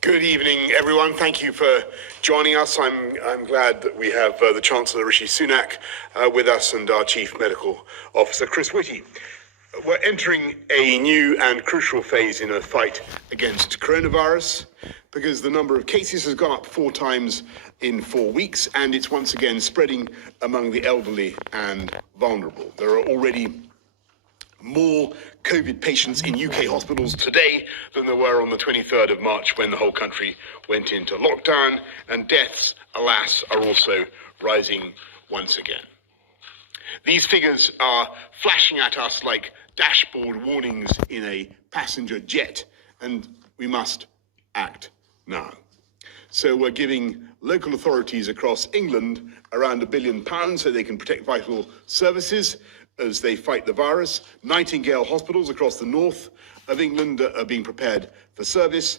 Good evening, everyone. Thank you for joining us. I'm glad that we have the Chancellor Rishi Sunak with us and our Chief Medical Officer Chris Whitty. We're entering a new and crucial phase in a fight against coronavirus because the number of cases has gone up 4 times in 4 weeks, and it's once again spreading among the elderly and vulnerable. There are already more COVID patients in UK hospitals today than there were on the 23rd of March when the whole country went into lockdown, and deaths, alas, are also rising once again. These figures are flashing at us like dashboard warnings in a passenger jet, and we must act now. So we're giving local authorities across England around £1 billion so they can protect vital services as they fight the virus. Nightingale hospitals across the north of England are being prepared for service.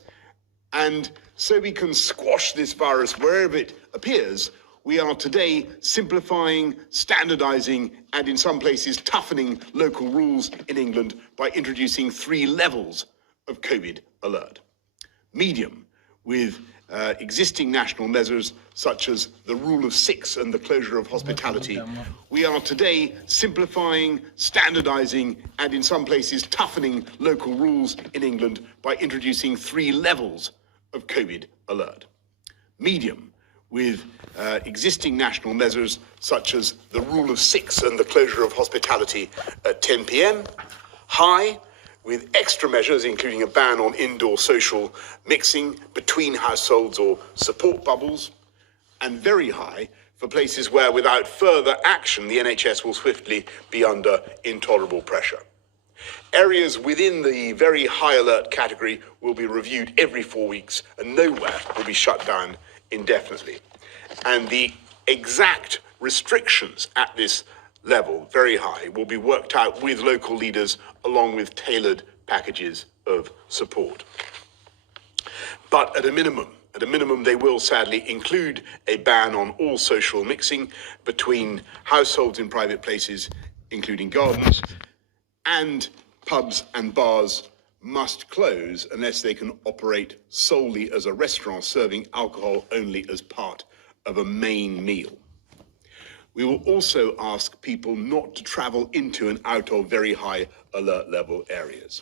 And so we can squash this virus wherever it appears, we are today simplifying, standardizing, and in some places toughening local rules in England by introducing 3 levels of COVID alert. Medium, with existing national measures such as the rule of 6 and the closure of hospitality. We are today simplifying, standardizing, and in some places toughening local rules in England by introducing 3 levels of COVID alert. Medium, with existing national measures such as the rule of 6 and the closure of hospitality at 10 p.m. High, with extra measures including a ban on indoor social mixing between households or support bubbles, and very high for places where without further action the NHS will swiftly be under intolerable pressure. Areas within the very high alert category will be reviewed every 4 weeks and nowhere will be shut down indefinitely. And the exact restrictions at this level, very high, will be worked out with local leaders along with tailored packages of support. But at a minimum, they will sadly include a ban on all social mixing between households in private places, including gardens, and pubs and bars must close unless they can operate solely as a restaurant serving alcohol only as part of a main meal. We will also ask people not to travel into and out of very high alert level areas.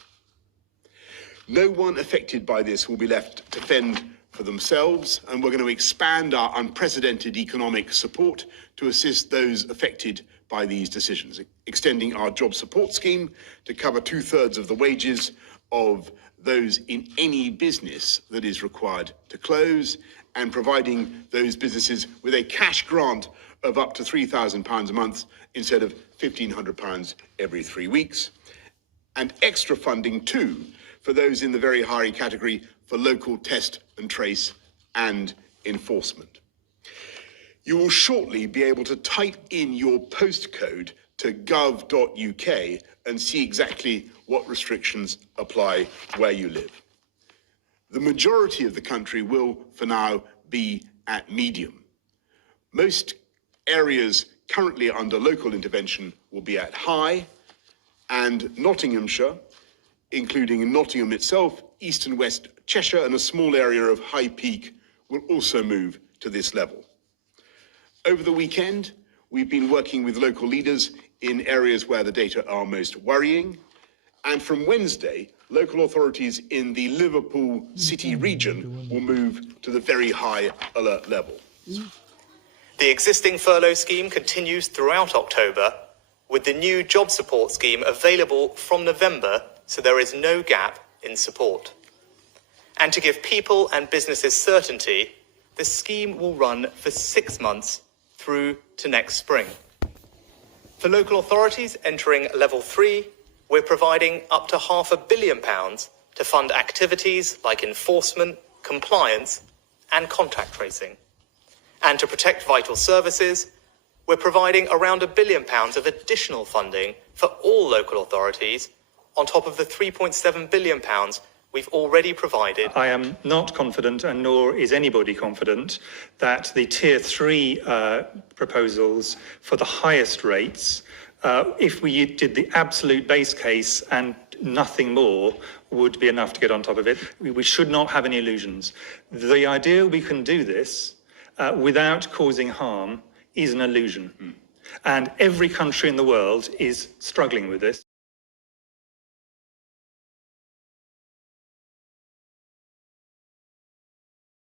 No one affected by this will be left to fend for themselves, and we're going to expand our unprecedented economic support to assist those affected by these decisions, extending our job support scheme to cover 2/3 of the wages of those in any business that is required to close, and providing those businesses with a cash grant of up to £3,000 a month instead of £1,500 every 3 weeks, and extra funding too for those in the very high category for local test and trace and enforcement. You will shortly be able to type in your postcode to gov.uk and see exactly what restrictions apply where you live. The majority of the country will, for now, be at medium. Most areas currently under local intervention will be at high, and Nottinghamshire, including Nottingham itself, East and West Cheshire, and a small area of High Peak will also move to this level. Over the weekend, we've been working with local leaders in areas where the data are most worrying, and from Wednesday, local authorities in the Liverpool City Region will move to the very high alert level. The existing furlough scheme continues throughout October, with the new job support scheme available from November, so there is no gap in support. And to give people and businesses certainty, the scheme will run for 6 months through to next spring. For local authorities entering level 3, we're providing up to £500 million to fund activities like enforcement, compliance, and contact tracing. And to protect vital services, we're providing around £1 billion of additional funding for all local authorities on top of the £3.7 billion we've already provided. I am not confident, and nor is anybody confident, that the Tier 3 proposals for the highest rates if we did the absolute base case and nothing more would be enough to get on top of it. We should not have any illusions. The idea we can do this without causing harm is an illusion. And every country in the world is struggling with this.